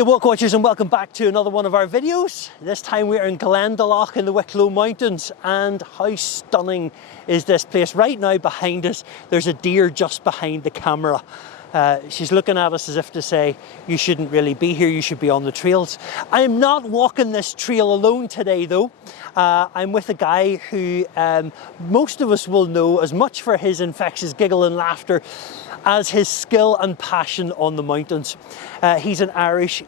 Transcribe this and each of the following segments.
Hiya Walkwatchers, and welcome back to another one of our videos. This time we're in Glendalough in the Wicklow Mountains, and how stunning is this place. Right now behind us there's a deer just behind the camera. She's looking at us as if to say, you shouldn't really be here, you should be on the trails. I am not walking this trail alone today though. I'm with a guy who most of us will know as much for his infectious giggle and laughter as his skill and passion on the mountains. He's an Irish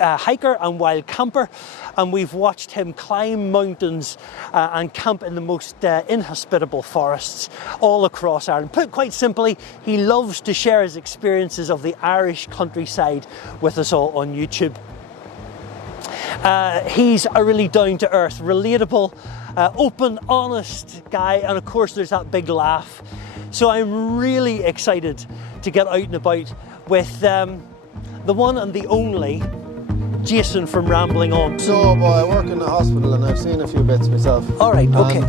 hiker and wild camper, and we've watched him climb mountains and camp in the most inhospitable forests all across Ireland. Put quite simply, he loves to share his experiences of the Irish countryside with us all on YouTube. He's a really down-to-earth, relatable, open, honest guy, and of course there's that big laugh. So I'm really excited to get out and about with the one and the only Jason from Rambling On. So, boy, I work in the hospital and I've seen a few bits myself. All right, okay.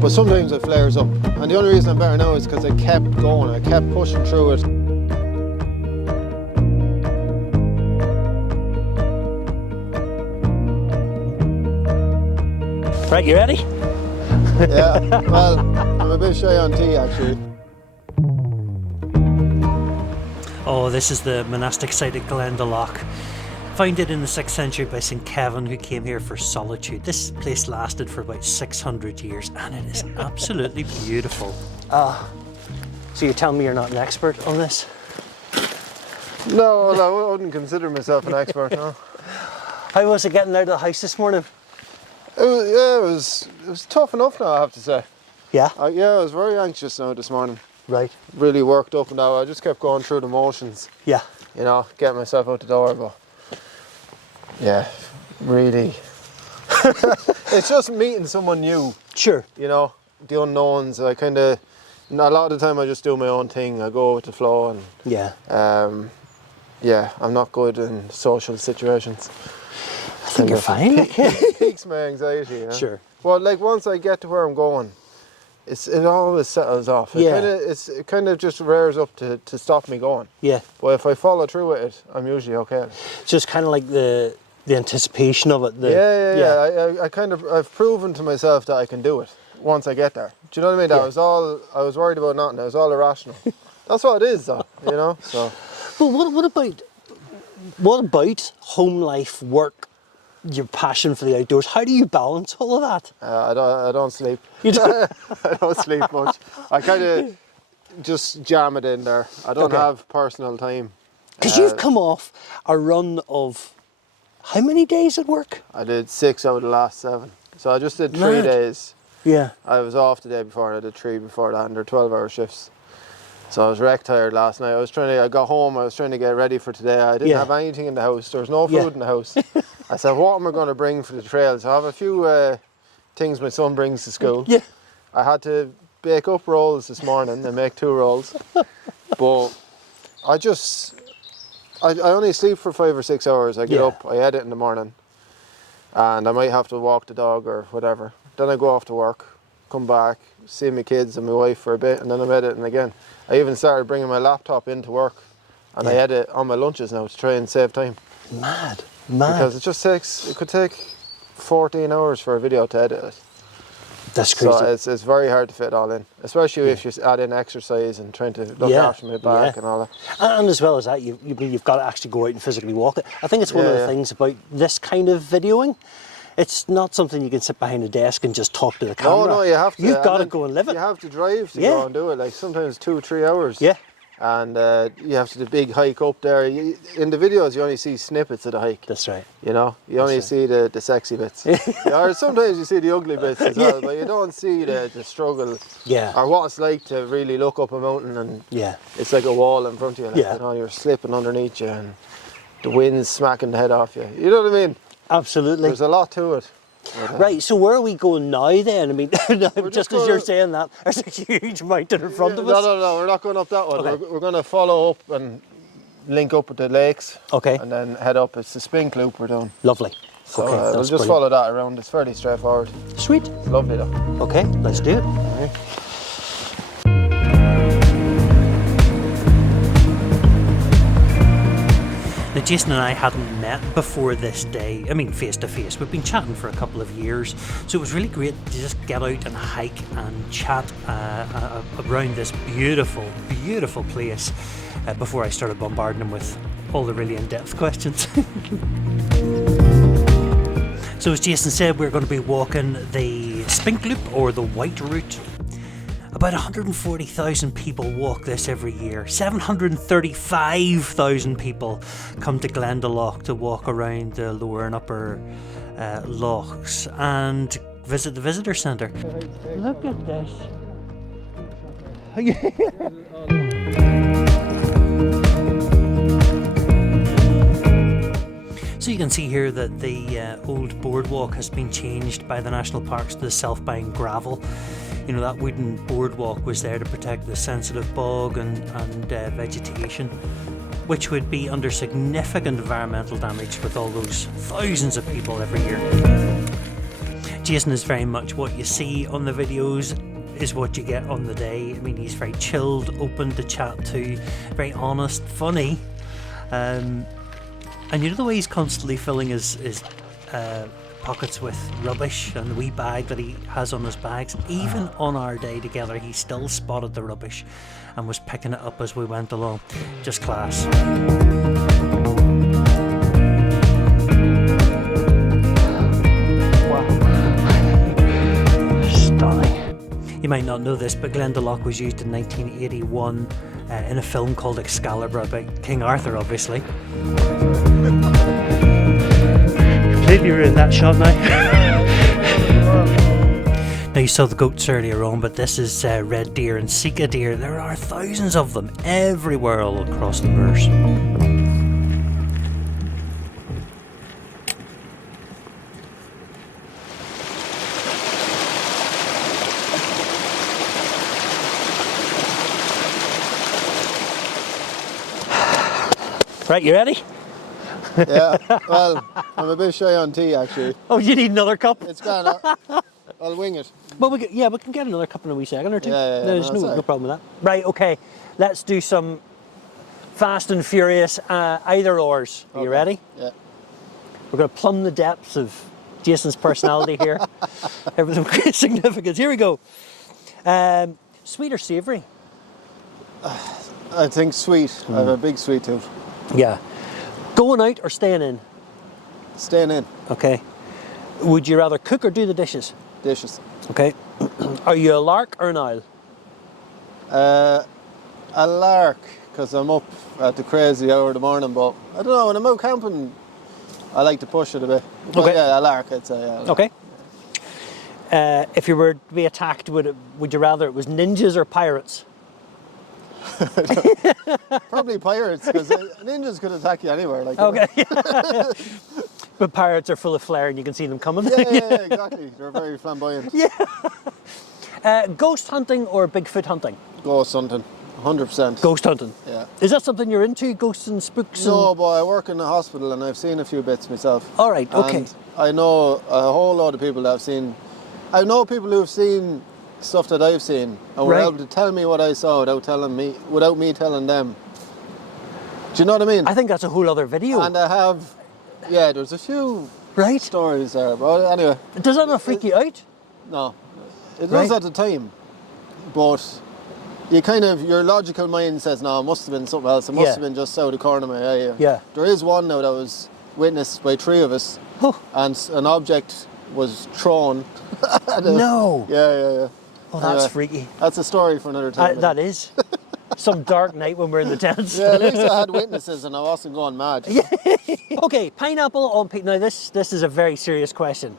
But sometimes it flares up. And the only reason I'm better now is because I kept going. I kept pushing through it. Right, you ready? Yeah, well, I'm a bit shy on tea actually. Oh, this is the monastic site at Glendalough. Founded in the 6th century by St. Kevin, who came here for solitude. This place lasted for about 600 years, and it is absolutely beautiful. So you're telling me you're not an expert on this? No, I wouldn't consider myself an expert, no. How was it getting out of the house this morning? It was tough enough now, I have to say. Yeah? I was very anxious now this morning. Right. Really worked up and down. I just kept going through the motions. Yeah. You know, getting myself out the door, but yeah, really. It's just meeting someone new. Sure. You know, the unknowns. I kind of, a lot of the time I just do my own thing. I go with the flow and yeah. Yeah, I'm not good in social situations. I think you're fine. It piques my anxiety. You know? Sure. Well, like once I get to where I'm going, it always settles off. It kind of just rears up to stop me going. Yeah. But if I follow through with it, I'm usually okay. So it's kind of like the anticipation of it. Yeah. I've proven to myself that I can do it once I get there. Do you know what I mean? I was worried about nothing. It was all irrational. That's what it is, though. You know. So. But what about home life, work, your passion for the outdoors? How do you balance all of that? I don't sleep. You don't? I don't sleep much. I kind of just jam it in there. I don't have personal time. Because you've come off a run of how many days at work? I did 6 out of the last 7. So I just did 3 days. Yeah. I was off the day before and I did 3 before that, and they're 12-hour shifts. So I was wreck tired last night. I got home, I was trying to get ready for today. I didn't have anything in the house. There was no food in the house. I said, what am I going to bring for the trails? I have a few things my son brings to school. Yeah. I had to bake up rolls this morning and make 2 rolls. But I only sleep for 5 or 6 hours. I get up, I edit in the morning, and I might have to walk the dog or whatever. Then I go off to work, come back, see my kids and my wife for a bit, and then I'm editing again. I even started bringing my laptop into work, and I edit on my lunches now to try and save time. Mad. Because it could take 14 hours for a video to edit it. That's crazy. So it's very hard to fit it all in, especially if you add in exercise and trying to look after my back and all that. And as well as that, you've got to actually go out and physically walk it. I think it's one of the things about this kind of videoing. It's not something you can sit behind a desk and just talk to the camera. No, you have to. You've got to go and live it. You have to drive to go and do it. Like sometimes 2 or 3 hours. Yeah. And you have to do the big hike up there. In the videos, you only see snippets of the hike. That's right. You know, you only see the sexy bits. Or sometimes you see the ugly bits as well, but you don't see the struggle. Yeah. Or what it's like to really look up a mountain and it's like a wall in front of you. Like, you know, you're slipping underneath you and the wind's smacking the head off you. You know what I mean? Absolutely. There's a lot to it. Right, so where are we going now then? I mean, just as you're saying that, there's a huge mountain in front of us. No, we're not going up that one. Okay. We're going to follow up and link up with the lakes. Okay. And then head up. It's the Spink Loop we're doing. Lovely. So we'll just follow that around. It's fairly straightforward. Sweet. It's lovely though. Okay, let's do it. Okay. Jason and I hadn't met before this day, I mean face to face. We've been chatting for a couple of years, so it was really great to just get out and hike and chat around this beautiful, beautiful place before I started bombarding him with all the really in-depth questions. So as Jason said, we're going to be walking the Spink Loop or the White Route. About 140,000 people walk this every year. 735,000 people come to Glendalough to walk around the lower and upper lochs and visit the visitor centre. Look at this. So you can see here that the old boardwalk has been changed by the National Parks to the self-buying gravel. You know, that wooden boardwalk was there to protect the sensitive bog and vegetation, which would be under significant environmental damage with all those thousands of people every year. Jason is very much what you see on the videos is what you get on the day. I mean, he's very chilled, open to chat to, very honest, funny. And you know the way he's constantly filling his pockets with rubbish and the wee bag that he has on his bags. Even on our day together, he still spotted the rubbish and was picking it up as we went along. Just class. Wow. Stunning. You might not know this, but Glendalough was used in 1981 in a film called Excalibur about King Arthur, obviously. Completely ruined that shot now. Now you saw the goats earlier on, but this is red deer and sika deer. There are thousands of them everywhere all across the moors. Right, you ready? Yeah, well, I'm a bit shy on tea actually. Oh, you need another cup? It's grand. I'll wing it. Well, we can get another cup in a wee second or two. Yeah, There's no problem with that. Right, okay. Let's do some fast and furious either ors. Are you ready? Yeah. We're going to plumb the depths of Jason's personality here. Everything with great significance. Here we go. Sweet or savoury? I think sweet. I have a big sweet tooth. Yeah. Going out or staying in? Staying in. Okay. Would you rather cook or do the dishes? Dishes. Okay. Are you a lark or an owl? A lark, because I'm up at the crazy hour of the morning, but I don't know, when I'm out camping, I like to push it a bit. But okay. Yeah, a lark, I'd say. Yeah, okay. If you were to be attacked, would you rather it was ninjas or pirates? Probably pirates, because ninjas could attack you anywhere. Like, okay. But pirates are full of flair and you can see them coming. Yeah, exactly. They're very flamboyant. Yeah. Ghost hunting or Bigfoot hunting? Ghost hunting, 100%. Ghost hunting? Yeah. Is that something you're into, ghosts and spooks? No, but I work in a hospital and I've seen a few bits myself. All right, okay. And I know a whole lot of people that have seen... I know people who've seen stuff that I've seen and were able to tell me what I saw without me telling them. Do you know what I mean? I think that's a whole other video. And I have... Yeah, there's a few stories there, but anyway. Does that not freak you out? No. It does at the time, but you kind of, your logical mind says, no, it must have been something else. It must have been just out of the corner of my eye. Yeah. There is one now that was witnessed by 3 of us, and an object was thrown. No. Yeah. Oh, that's freaky. That's a story for another time. That is. Some dark night when we're in the tents. Yeah, at least I had witnesses and I wasn't going mad. Yeah. Okay, pineapple on pizza. Now this is a very serious question.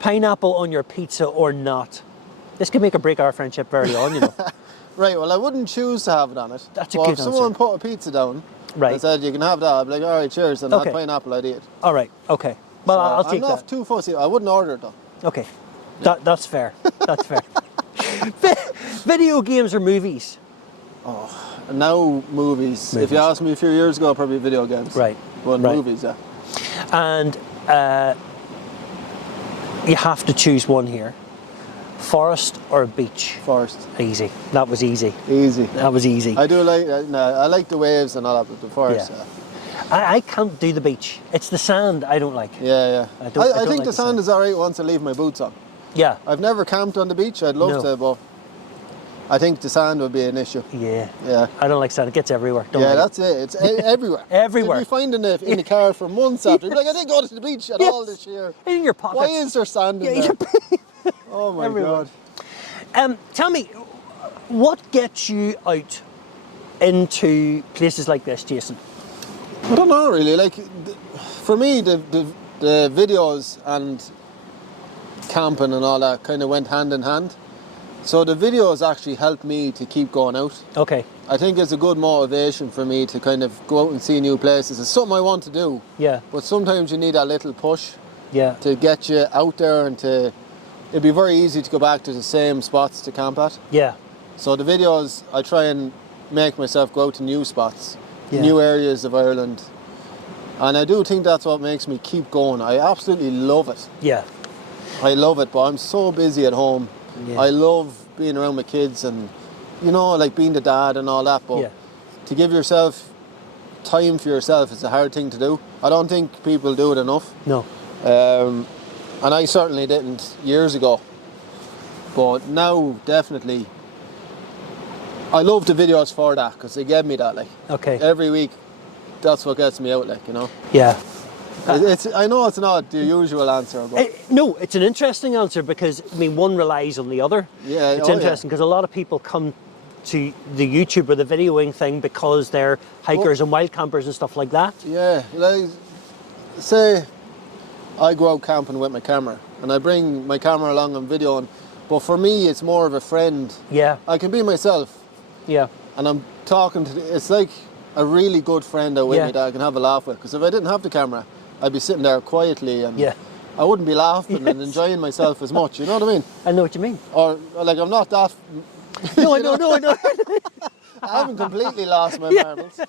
Pineapple on your pizza or not? This could make or break our friendship very on, you know. Right, well I wouldn't choose to have it on it. That's a good answer. If someone put a pizza down and said you can have that, I'd be like, all right, cheers, and had pineapple, I'd eat it. All right, okay. Well, I'll take that. I'm not too fussy. I wouldn't order it though. Okay, that's fair. That's fair. Video games or movies? Oh, now movies. If you asked me a few years ago, probably video games. Right. But movies, yeah. And you have to choose one here. Forest or beach? Forest. Easy. That was easy. Easy. That was easy. I do like. I like the waves and all that, but the forest. Yeah. I can't do the beach. It's the sand I don't like. Yeah, yeah. I don't I think like the sand is alright once I leave my boots on. Yeah. I've never camped on the beach. I'd love to, but I think the sand would be an issue. Yeah. Yeah. I don't like sand. It gets everywhere. That's it. It's everywhere. Everywhere. You'll be finding it in the car for months after. You'll be like, I didn't go to the beach at all this year. In your pockets. Why is there sand in there? Oh my God. Tell me, what gets you out into places like this, Jason? I don't know really. Like, for me, the videos and camping and all that kind of went hand in hand. So the videos actually helped me to keep going out. Okay. I think it's a good motivation for me to kind of go out and see new places. It's something I want to do. Yeah. But sometimes you need that little push. Yeah. To get you out there and to... It'd be very easy to go back to the same spots to camp at. Yeah. So the videos, I try and make myself go out to new spots, Yeah. new areas of Ireland. And I do think that's what makes me keep going. I absolutely love it. Yeah. I love it, but I'm so busy at home. Yeah. I love being around my kids and, you know, like being the dad and all that. But to give yourself time for yourself is a hard thing to do. I don't think people do it enough. No. And I certainly didn't years ago. But now, definitely, I love the videos for that because they gave me that. Like, Okay. every week, that's what gets me out. Like, you know. Yeah. I know it's not the usual answer, but No, it's an interesting answer because, I mean, one relies on the other. Yeah, It's interesting because a lot of people come to the YouTube or the videoing thing because they're hikers and wild campers and stuff like that. yeah, like, say I go out camping with my camera and I bring my camera along and videoing, but for me it's more of a friend. Yeah. I can be myself. Yeah. And I'm talking to, it's like a really good friend out with me that I can have a laugh with. Because if I didn't have the camera, I'd be sitting there quietly and I wouldn't be laughing and enjoying myself as much, you know what I mean? I know what you mean. Or, like, I'm not that... No, I know. I haven't completely lost my marbles.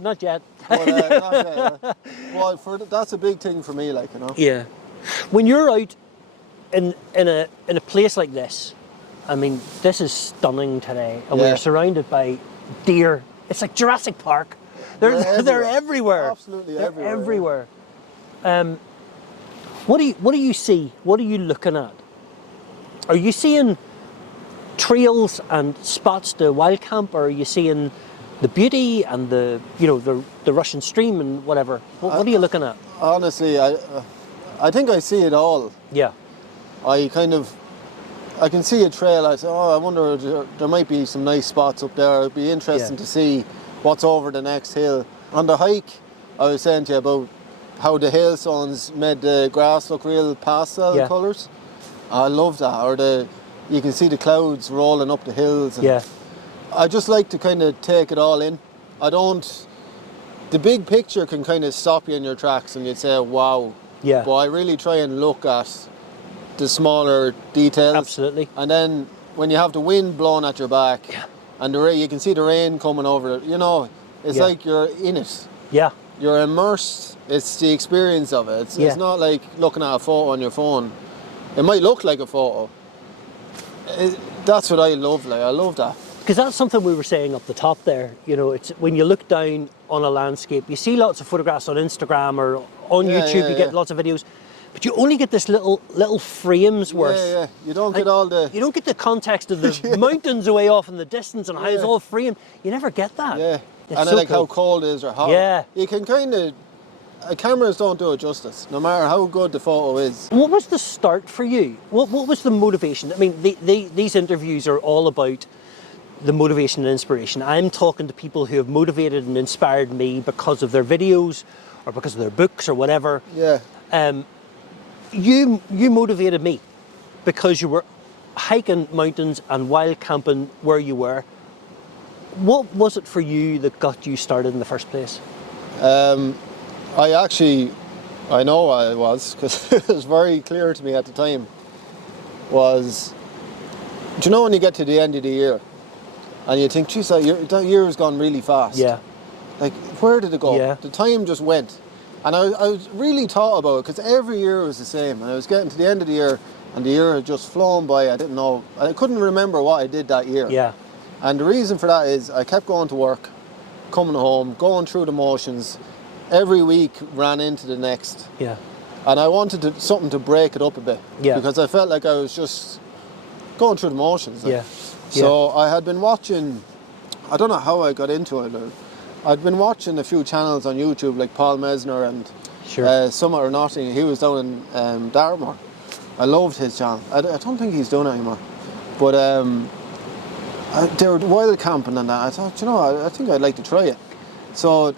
Not yet. But, not yet, well, that's a big thing for me, like, you know? Yeah. When you're out in a place like this, I mean, this is stunning today, and we're surrounded by deer. It's like Jurassic Park. They're everywhere. Absolutely they're everywhere. What do you see? What are you looking at? Are you seeing trails and spots to wild camp, or are you seeing the beauty and the rushing stream and whatever? What are you looking at? Honestly, I think I see it all. Yeah. I can see a trail. I say, I wonder, there might be some nice spots up there. It'd be interesting to see what's over the next hill. On the hike, I was saying to you about how the hailstones made the grass look real pastel colours. I love that. Or you can see the clouds rolling up the hills. And I just like to kind of take it all in. The big picture can kind of stop you in your tracks and you'd say, wow. Yeah. But I really try and look at the smaller details. Absolutely. And then when you have the wind blowing at your back and you can see the rain coming over it, you know, it's like you're in it. Yeah. You're immersed. It's the experience of it. It's not like looking at a photo on your phone. It might look like a photo. That's what I love. Like, I love that. Because that's something we were saying up the top there. You know, it's when you look down on a landscape, you see lots of photographs on Instagram or on YouTube. You get lots of videos, but you only get this little frames worth. Yeah. You don't get all the. You don't get the context of the mountains away off in the distance and how it's all framed. You never get that. Yeah. It's and so like cool. how cold it is or hot. Yeah. You can kind of. Cameras don't do it justice, no matter how good the photo is. What was the start for you? What was the motivation? I mean, these interviews are all about the motivation and inspiration. I'm talking to people who have motivated and inspired me because of their videos or because of their books or whatever. Yeah. You motivated me because you were hiking mountains and wild camping where you were. What was it for you that got you started in the first place? I know I was, because it was very clear to me at the time, do you know when you get to the end of the year and you think, geez, that year has gone really fast. Yeah. Like, where did it go? Yeah. The time just went. And I was really thought about it, because every year was the same. And I was getting to the end of the year and the year had just flown by. I didn't know, I couldn't remember what I did that year. Yeah. And the reason for that is I kept going to work, coming home, going through the motions, every week ran into the next. Yeah. And I wanted something to break it up a bit. Yeah. Because I felt like I was just going through the motions. Like. Yeah. So I had been watching, I don't know how I got into it. I'd been watching a few channels on YouTube like Paul Mesner and Summit or Nothing. He was down in Dartmoor. I loved his channel. I don't think he's done it anymore. But they were wild camping and that. I thought, you know, I think I'd like to try it. So it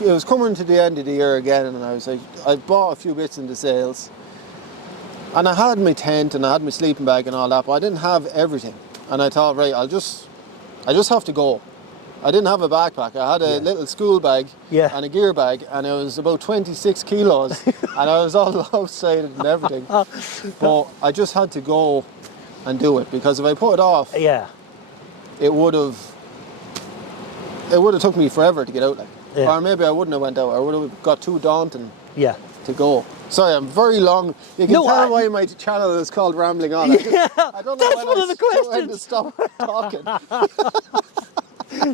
was coming to the end of the year again, and I was like, I bought a few bits in the sales. And I had my tent and I had my sleeping bag and all that, but I didn't have everything. And I thought, right, I just have to go. I didn't have a backpack. I had a little school bag and a gear bag, and it was about 26 kilos, and I was all outside and everything. But I just had to go and do it, because if I put it off, it would have took me forever to get out. Like. Or maybe I wouldn't have went out. I would have got too daunting to go. Sorry, I'm very long. You can tell why my channel is called Rambling On. I don't know when to stop talking.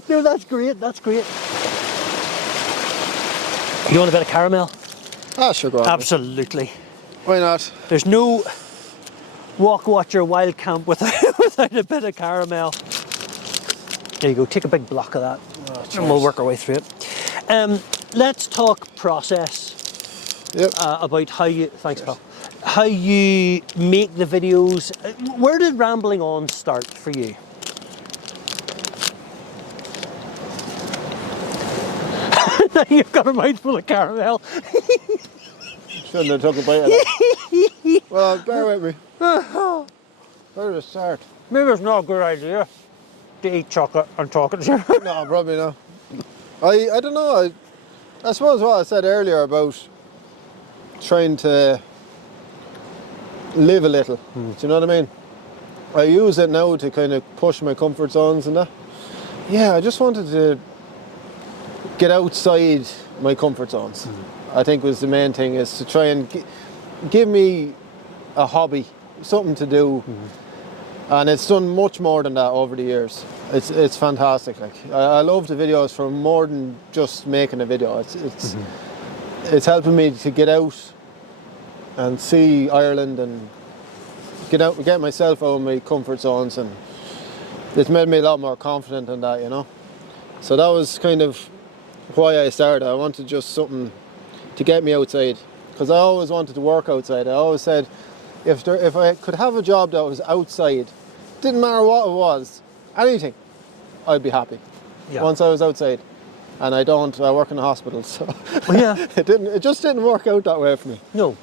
No, that's great. That's great. You want a bit of caramel? Ah, sure, go on. Absolutely. Why not? There's no Walkwatcher wild camp without a bit of caramel. There you go. Take a big block of that, and we'll work our way through it. Let's talk process. Yep. About how you. Thanks, pal. How you make the videos. Where did Rambling On start for you? Now you've got a mouthful of caramel. Shouldn't have took a bite of that. Well, bear with me. Where to start? Maybe it's not a good idea to eat chocolate and talk to you. No, probably not. I don't know. I suppose what I said earlier about trying to live a little. Do you know what I mean? I use it now to kind of push my comfort zones and that. Yeah, I just wanted to get outside my comfort zones. I think was the main thing, is to try and give me a hobby, something to do. And it's done much more than that over the years. It's fantastic. Like I love the videos for more than just making a video. It's helping me to get out and see Ireland and get myself out of my comfort zones, and it's made me a lot more confident in that, you know. So that was kind of why I started. I wanted just something to get me outside, because I always wanted to work outside. I always said if I could have a job that was outside, didn't matter what it was, anything, I'd be happy. Once I was outside. And I work in a hospital, so it just didn't work out that way for me. No.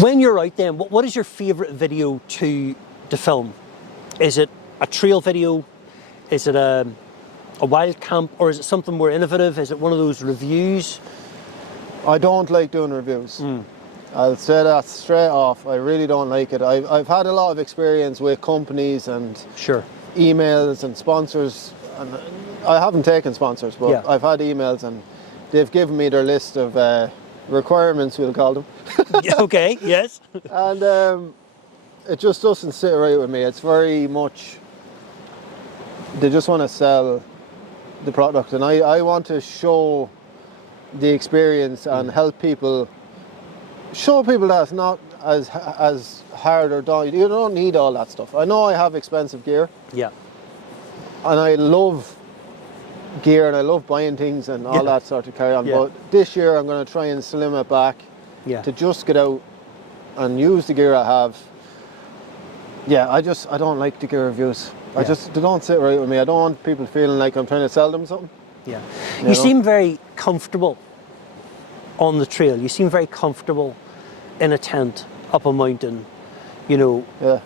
When you're out then, what is your favourite video to film? Is it a trail video? Is it a wild camp, or is it something more innovative? Is it one of those reviews? I don't like doing reviews. I'll say that straight off. I really don't like it. I've had a lot of experience with companies and emails and sponsors, and I haven't taken sponsors, but I've had emails and they've given me their list of requirements, we'll call them. Okay, yes. And it just doesn't sit right with me. It's very much, they just want to sell the product, and I want to show the experience and help people, show people that it's not as hard or daunting. You don't need all that stuff. I know I have expensive gear. Yeah. And I love gear and I love buying things and all that sort of carry on. But this year I'm going to try and slim it back to just get out and use the gear I have. Yeah, I don't like the gear reviews. They don't sit right with me. I don't want people feeling like I'm trying to sell them something. Yeah. You seem very comfortable on the trail. You seem very comfortable in a tent up a mountain, you know,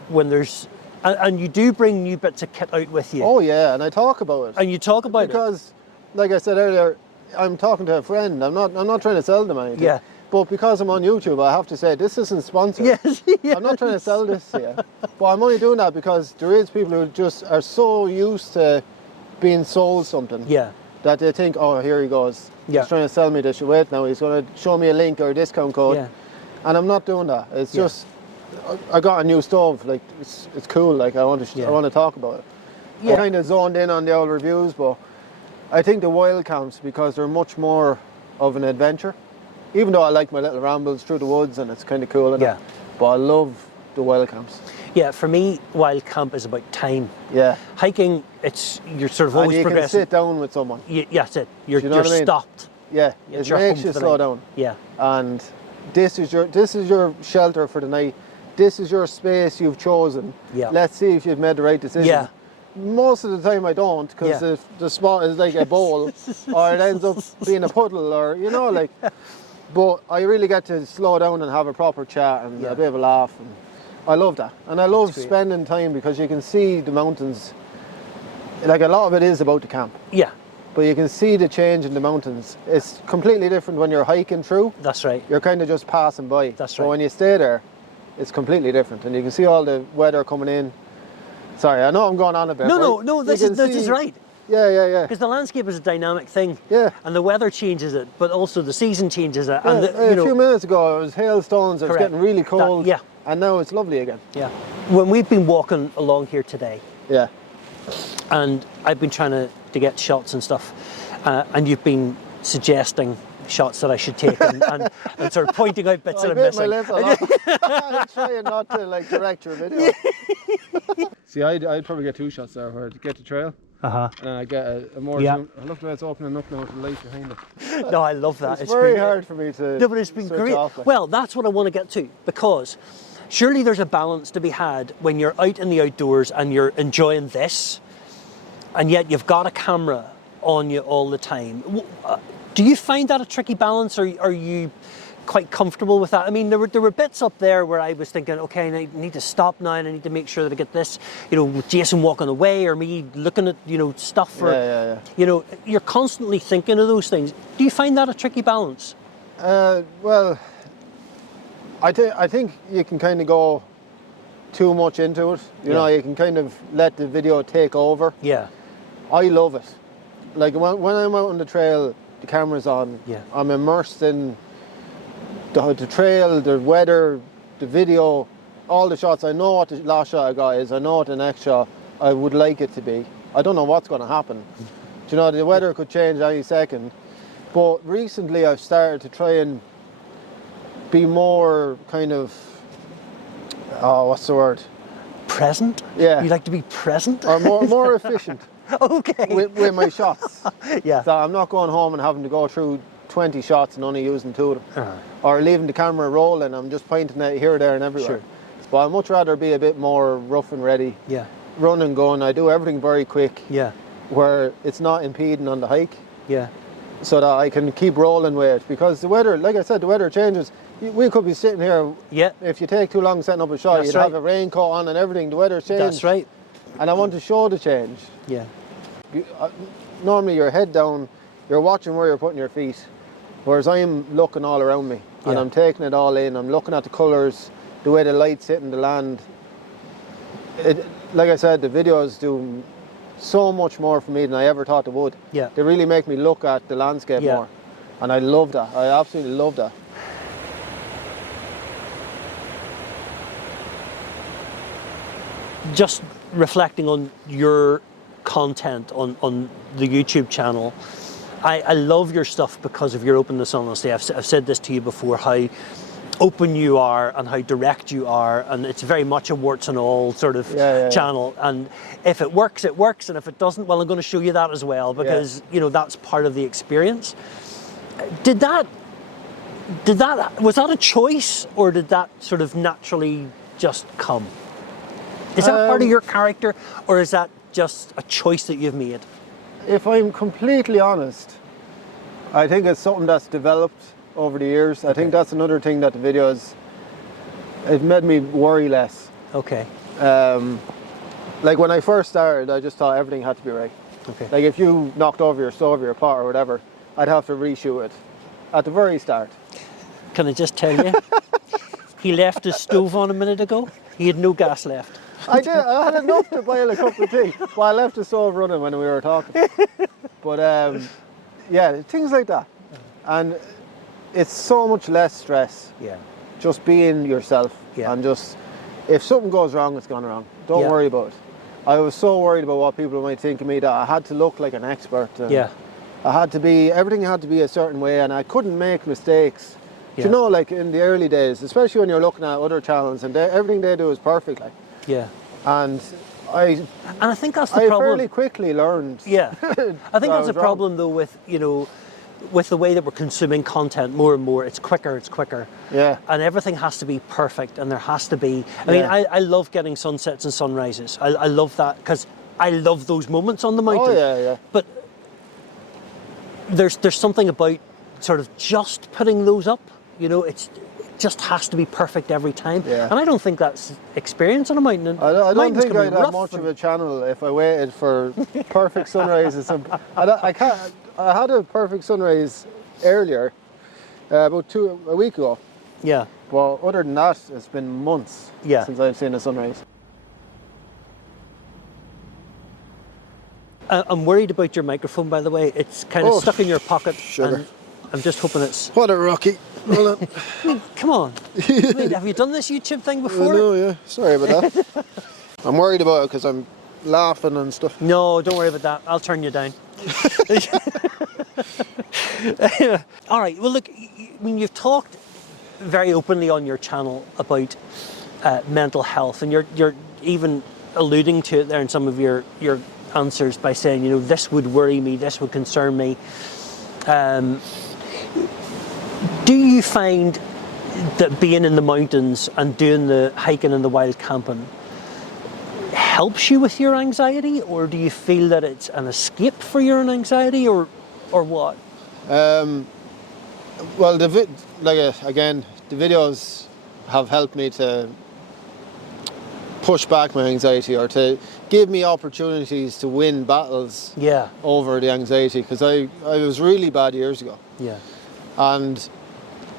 when there's, and you do bring new bits of kit out with you. Oh yeah, and I talk about it. And you talk about because, like I said earlier, I'm talking to a friend. I'm not trying to sell them anything. Yeah. But because I'm on YouTube, I have to say this isn't sponsored. Yes. I'm not trying to sell this here. But I'm only doing that because there is people who just are so used to being sold something. Yeah. That they think, oh, here he goes. He's trying to sell me this. Wait now, he's going to show me a link or a discount code. Yeah. And I'm not doing that. It's just, I got a new stove. Like it's cool. Like I want to talk about it. Yeah. I kind of zoned in on the old reviews, but I think the wild camps, because they're much more of an adventure. Even though I like my little rambles through the woods and it's kind of cool. Yeah. But I love the wild camps. Yeah, for me, wild camp is about time. Yeah. Hiking, you're sort of always and you progressing. can sit down with someone. Yeah, that's it. You're what I mean? stopped. Yeah, It's it your makes home you for the slow night. down. Yeah. And this is your shelter for the night. This is your space you've chosen. Yeah. Let's see if you've made the right decision. Yeah. Most of the time I don't, because the spot is like a bowl, or it ends up being a puddle, or like. But I really get to slow down and have a proper chat and a bit of a laugh. And I love that. And I love spending time, because you can see the mountains. Like, a lot of it is about the camp. Yeah. But you can see the change in the mountains. It's completely different when you're hiking through. That's right. You're kind of just passing by. That's But right. when you stay there, it's completely different. And you can see all the weather coming in. Sorry, I know I'm going on a bit. No, this is right. Yeah. Because the landscape is a dynamic thing. Yeah. And the weather changes it, but also the season changes it. Yeah, And a few minutes ago, it was hailstones, it was Correct. getting really cold. Yeah. And now it's lovely again. Yeah. When we've been walking along here today, Yeah. and I've been trying to get shots and stuff, and you've been suggesting shots that I should take and sort of pointing out bits that I'm bit my missing. lip a lot. I'm trying not to direct your video. See, I'd probably get 2 shots there, where to get the trail. And I get a more zoom. I love the way it's opening up now with the light behind it. No, I love that. It's very hard for me to. No, but it's been great. Well, that's what I want to get to, because surely there's a balance to be had when you're out in the outdoors and you're enjoying this, and yet you've got a camera on you all the time. Do you find that a tricky balance, or are you quite comfortable with that? I mean, there were bits up there where I was thinking, okay, I need to stop now, and I need to make sure that I get this, with Jason walking away, or me looking at, stuff. Or, you're constantly thinking of those things. Do you find that a tricky balance? Well, I think you can kind of go too much into it. You know, you can kind of let the video take over. Yeah. I love it. Like, when I'm out on the trail, the camera's on. Yeah. I'm immersed in the trail, the weather, the video, all the shots. I know what the last shot I got is. I know what the next shot I would like it to be. I don't know what's going to happen. Do you know, the weather could change any second. But recently I've started to try and be more kind of, what's the word? Present? Yeah. You like to be present? Or more efficient. Okay. With my shots. Yeah. So I'm not going home and having to go through 20 shots and only using 2 of them. Or leaving the camera rolling, I'm just pointing it here, there and everywhere. Sure. But I'd much rather be a bit more rough and ready. Yeah. Run and gun. I do everything very quick. Yeah. Where it's not impeding on the hike. Yeah. So that I can keep rolling with it. Because the weather, like I said, the weather changes. We could be sitting here. Yeah. If you take too long setting up a shot, That's you'd right. have a raincoat on and everything. The weather's changed. That's right. And I want to show the change. Yeah. Normally you're head down, you're watching where you're putting your feet, whereas I'm looking all around me and I'm taking it all in. I'm looking at the colours, the way the light's hitting the land. Like I said, the videos do so much more for me than I ever thought they would. Yeah. They really make me look at the landscape more, and I love that. I absolutely love that. Just reflecting on your content on the YouTube channel, I love your stuff because of your openness and honesty. I've said this to you before, how open you are and how direct you are, and it's very much a warts and all sort of channel. And if it works, it works, and if it doesn't, well, I'm going to show you that as well, because that's part of the experience. Was that a choice, or did that sort of naturally just come? Is that part of your character, or is that just a choice that you've made? If I'm completely honest, I think it's something that's developed over the years. I think that's another thing that the videos, it made me worry less. Okay. Like when I first started, I just thought everything had to be right. Okay. Like if you knocked over your stove or your pot or whatever, I'd have to reshoot it at the very start. Can I just tell you, he left his stove on a minute ago. He had no gas left. I did. I had enough to boil a cup of tea. Well, I left the stove running when we were talking. But yeah, things like that. And it's so much less stress. Yeah. Just being yourself. Yeah. And just, if something goes wrong, it's gone wrong. Don't worry about it. I was so worried about what people might think of me that I had to look like an expert. And Yeah. everything had to be a certain way, and I couldn't make mistakes. Yeah. You know, like in the early days, especially when you're looking at other channels, and everything they do is perfect. Like, Yeah. and I think that's the I problem. fairly quickly learned. Yeah. I think that's was a wrong. problem though with, with the way that we're consuming content more and more. It's quicker. Yeah. And everything has to be perfect, and there has to be, I mean, I love getting sunsets and sunrises. I love that because I love those moments on the mountain. Oh yeah. But there's something about sort of just putting those up, it just has to be perfect every time. Yeah. And I don't think that's experience on a mountain. I don't Mountains think can be I'd have rough much and- of a channel if I waited for perfect sunrises. I had a perfect sunrise earlier, about a week ago. Yeah. But other than that, it's been months since I've seen a sunrise. I'm worried about your microphone, by the way. It's kind of stuck in your pocket. Sugar. And I'm just hoping it's... What a rookie. Hold on. Come on. I mean, have you done this YouTube thing before? No, yeah. Sorry about that. I'm worried about it because I'm laughing and stuff. No, don't worry about that. I'll turn you down. All right. Well, look, I mean, you've talked very openly on your channel about mental health, and you're even alluding to it there in some of your answers by saying, this would worry me, this would concern me. Do you find that being in the mountains and doing the hiking and the wild camping helps you with your anxiety, or do you feel that it's an escape for your anxiety, or what? Well, again, the videos have helped me to push back my anxiety, or to give me opportunities to win battles over the anxiety, because I was really bad years ago. Yeah. And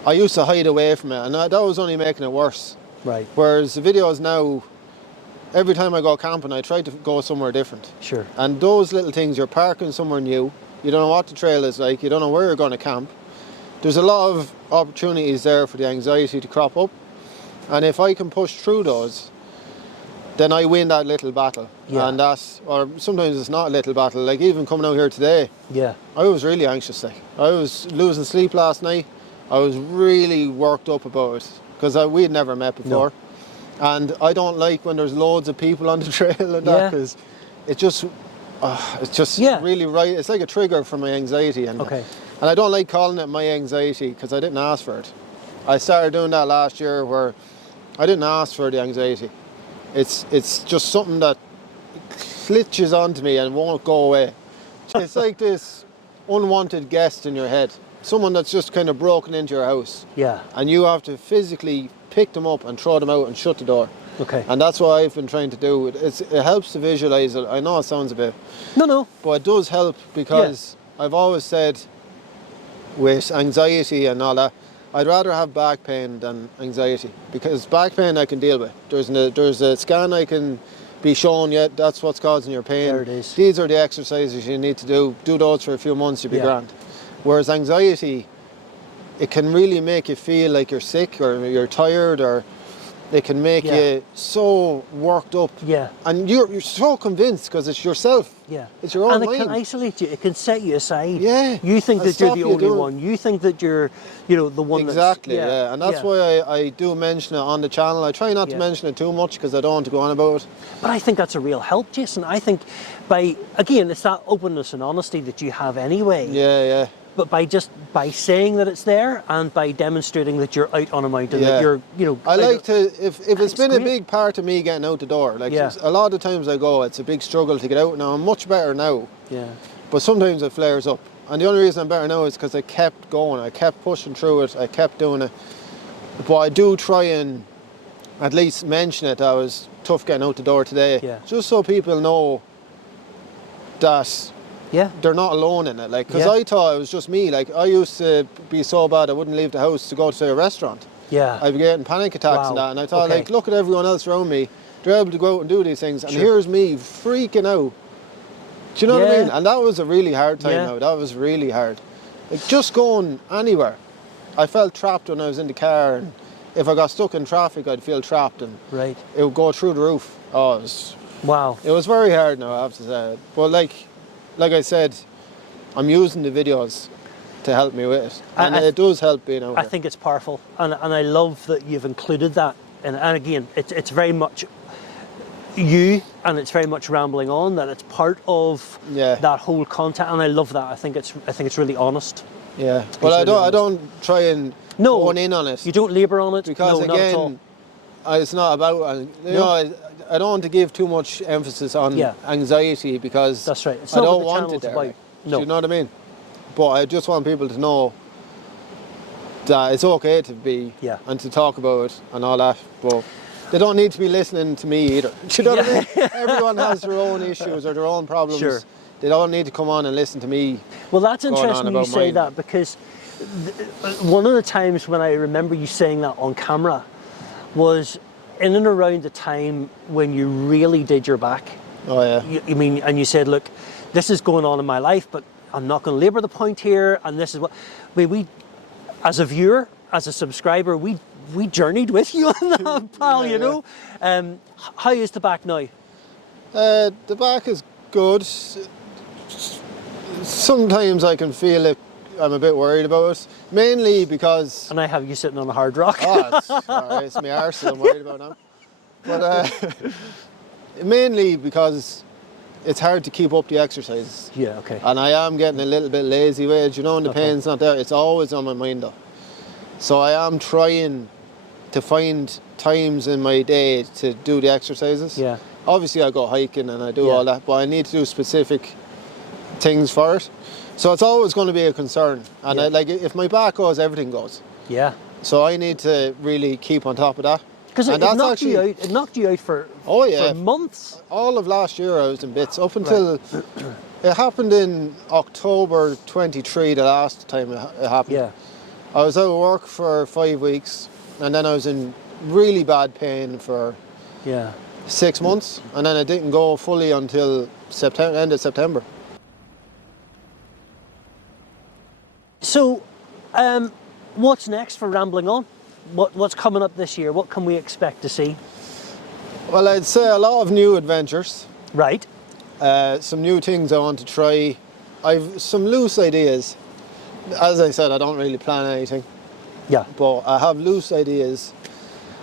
I used to hide away from it, and that was only making it worse. Right. Whereas the videos now, every time I go camping, I try to go somewhere different. Sure. And those little things, you're parking somewhere new, you don't know what the trail is like, you don't know where you're going to camp. There's a lot of opportunities there for the anxiety to crop up. And if I can push through those, then I win that little battle. Yeah. And or sometimes it's not a little battle. Like even coming out here today, I was really anxious. Like I was losing sleep last night. I was really worked up about it because we had never met before. No. And I don't like when there's loads of people on the trail and that, because it's just really right. It's like a trigger for my anxiety. And I don't like calling it my anxiety because I didn't ask for it. I started doing that last year where I didn't ask for the anxiety. It's just something that glitches onto me and won't go away. It's like this unwanted guest in your head. Someone that's just kind of broken into your house. Yeah. And you have to physically pick them up and throw them out and shut the door. Okay. And that's what I've been trying to do. It helps to visualize it. I know it sounds a bit... No. But it does help because I've always said with anxiety and all that, I'd rather have back pain than anxiety, because back pain I can deal with. There's a scan I can be shown, that's what's causing your pain. There it is. These are the exercises you need to do. Do those for a few months, you'll be grand. Whereas anxiety, it can really make you feel like you're sick or you're tired, or it can make you so worked up. Yeah. And you're so convinced because it's yourself. Yeah. It's your own mind. And it can isolate you. It can set you aside. Yeah. You think that you're the only one. You think that you're, the one exactly, that's... And that's why I do mention it on the channel. I try not to mention it too much because I don't want to go on about it. But I think that's a real help, Jason. I think it's that openness and honesty that you have anyway. Yeah. But by saying that it's there and by demonstrating that you're out on a mountain, that you're, I like to, if it's been a big part of me getting out the door, like a lot of times I go, it's a big struggle to get out now. I'm much better now. Yeah. But sometimes it flares up. And the only reason I'm better now is because I kept going. I kept pushing through it. I kept doing it. But I do try and at least mention it. I was tough getting out the door today. Yeah. Just so people know that... Yeah, they're not alone in it. Like, because I thought it was just me. Like, I used to be so bad I wouldn't leave the house to go to a restaurant. Yeah, I'd be getting panic attacks and that. And I thought, like, look at everyone else around me. They're able to go out and do these things, and here's me freaking out. Do you know what I mean? And that was a really hard time. Now that was really hard. Like, just going anywhere. I felt trapped when I was in the car, and if I got stuck in traffic, I'd feel trapped, and it would go through the roof. Oh, it was Wow. It was very hard now, I have to say. But like I said, I'm using the videos to help me with it. And it does help being out I here. think it's powerful. And I love that you've included that. And again, it's very much you, and it's very much rambling on, that it's part of that whole content, and I love that. I think it's really honest. Yeah. Well, I don't try and hone in on it. You don't labour on it. Because no, again, not at all. It's not about, you know, I don't want to give too much emphasis on anxiety, because that's right. It's I not don't what the want it there. About. No. Do you know what I mean? But I just want people to know that it's okay to be and to talk about it and all that. But they don't need to be listening to me either. Do you know what I mean? Everyone has their own issues or their own problems. Sure. They don't need to come on and listen to me. Well, that's interesting you say mine. that, because one of the times when I remember you saying that on camera was in and around the time when you really did your back. Oh yeah. You mean, and you said, look, this is going on in my life, but I'm not going to labour the point here, and this is what we as a viewer, as a subscriber, we journeyed with you on that, pal. You know. How is the back now? The back is good. Sometimes I can feel it. I'm a bit worried about it, mainly because. And I have you sitting on a hard rock. It's all right. It's my arse that I'm worried about now. But mainly because it's hard to keep up the exercises. Yeah, okay. And I am getting a little bit lazy with it, you know, and the pain's not there. It's always on my mind though. So I am trying to find times in my day to do the exercises. Yeah. Obviously I go hiking and I do all that, but I need to do specific things for it. So it's always going to be a concern. And if my back goes, everything goes. Yeah. So I need to really keep on top of that. Because it knocked you out for months. All of last year I was in bits, up until it happened in October 23, the last time it happened. Yeah. I was out of work for 5 weeks, and then I was in really bad pain for 6 months, and then I didn't go fully until end of September. So, what's next for Rambling On? What's coming up this year? What can we expect to see? Well, I'd say a lot of new adventures. Right. Some new things I want to try. I've some loose ideas. As I said, I don't really plan anything. Yeah. But I have loose ideas.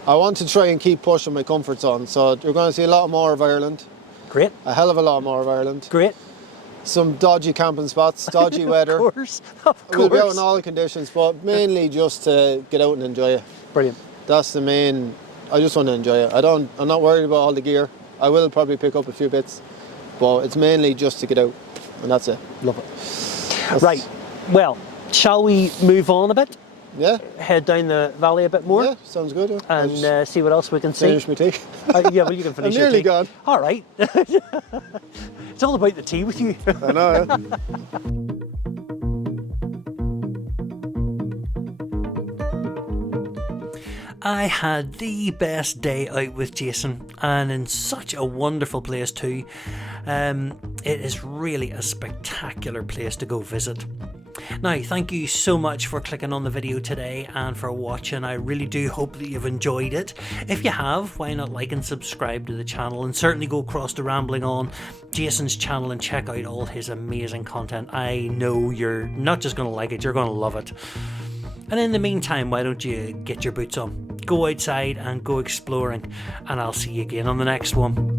I want to try and keep pushing my comfort zone. So you're going to see a lot more of Ireland. Great. A hell of a lot more of Ireland. Great. Some dodgy camping spots, dodgy weather. Of course. We'll be out in all the conditions, but mainly just to get out and enjoy it. Brilliant. That's the main. I just want to enjoy it. I'm not worried about all the gear. I will probably pick up a few bits, but it's mainly just to get out, and that's it. Love it. Right. Well, shall we move on a bit? Yeah. Head down the valley a bit more. Yeah, sounds good. Yeah. And see what else we can see. Finish my tea. Yeah, well, you can finish I'm your nearly tea. gone. All right. It's all about the tea with you. I know. Yeah. I had the best day out with Jason, and in such a wonderful place too. It is really a spectacular place to go visit. Now, thank you so much for clicking on the video today and for watching. I really do hope that you've enjoyed it. If you have, why not like and subscribe to the channel, and certainly go across to Rambling On, Jason's channel, and check out all his amazing content. I know you're not just going to like it, you're going to love it. And in the meantime, why don't you get your boots on, go outside and go exploring, and I'll see you again on the next one.